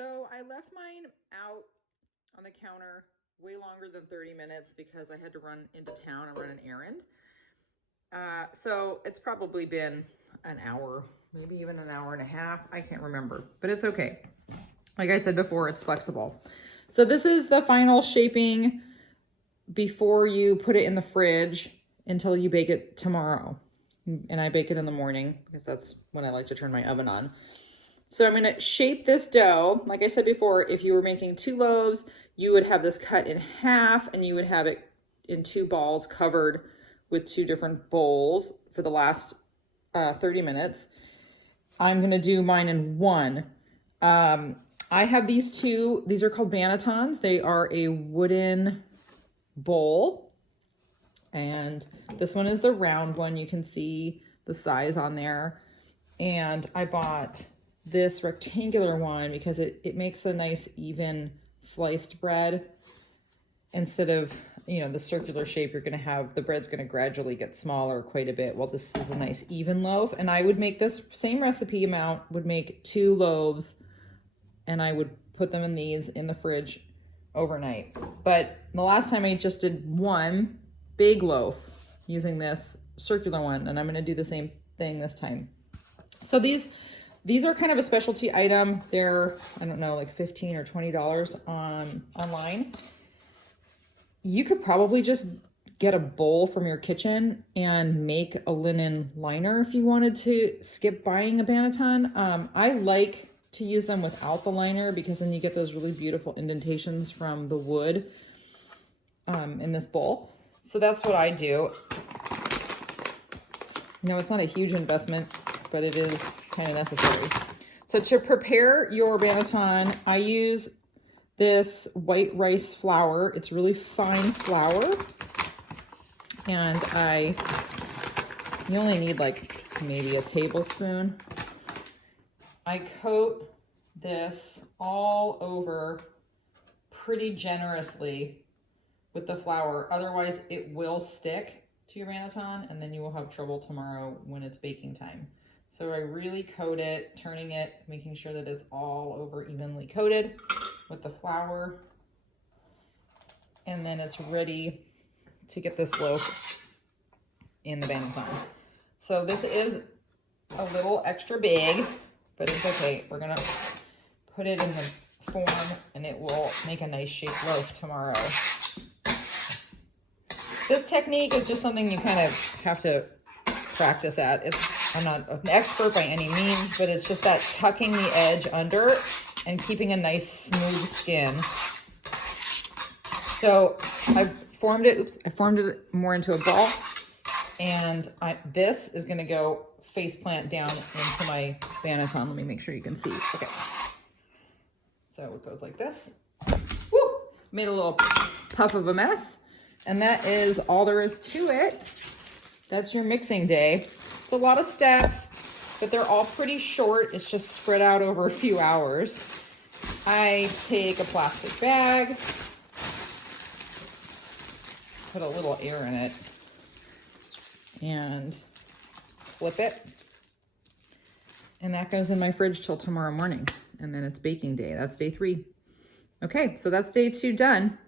So I left mine out on the counter way longer than 30 minutes because I had to run into town and run an errand. So it's probably been an hour, maybe even an hour and a half. I can't remember, but it's okay. Like I said before, it's flexible. So this is the final shaping before you put it in the fridge until you bake it tomorrow. And I bake it in the morning because that's when I like to turn my oven on. So I'm going to shape this dough. Like I said before, if you were making 2 loaves, you would have this cut in half and you would have it in 2 balls covered with 2 different bowls for the last 30 minutes. I'm going to do mine in 1. I have these 2. These are called bannetons. They are a wooden bowl. And this one is the round one. You can see the size on there. And I bought this rectangular one because it makes a nice even sliced bread instead of, you know, the circular shape. You're going to have, the bread's going to gradually get smaller quite a bit. Well, this is a nice even loaf. And I would make this same recipe amount, would make 2 loaves, and I would put them in these in the fridge overnight. But the last time I just did 1 big loaf using this circular one, and I'm going to do the same thing this time. So these are kind of a specialty item. They're, I don't know, like $15 or $20 online. You could probably just get a bowl from your kitchen and make a linen liner if you wanted to skip buying a banneton. I like to use them without the liner because then you get those really beautiful indentations from the wood in this bowl. So that's what I do. No, it's not a huge investment, but it is kind of necessary. So to prepare your banneton, I use this white rice flour. It's really fine flour. And you only need like maybe a tablespoon. I coat this all over pretty generously with the flour. Otherwise it will stick to your banneton and then you will have trouble tomorrow when it's baking time. So I really coat it, turning it, making sure that it's all over evenly coated with the flour. And then it's ready to get this loaf in the banneton. So this is a little extra big, but it's okay. We're gonna put it in the form and it will make a nice shaped loaf tomorrow. This technique is just something you kind of have to practice at. I'm not an expert by any means, but it's just that tucking the edge under and keeping a nice smooth skin. So I formed it more into a ball, and this is gonna go face plant down into my banneton. Let me make sure you can see. Okay. So it goes like this. Woo! Made a little puff of a mess. And that is all there is to it. That's your mixing day. It's a lot of steps, but they're all pretty short. It's just spread out over a few hours. I take a plastic bag, put a little air in it, and flip it. And that goes in my fridge till tomorrow morning. And then it's baking day. That's day 3. Okay, so that's day 2 done.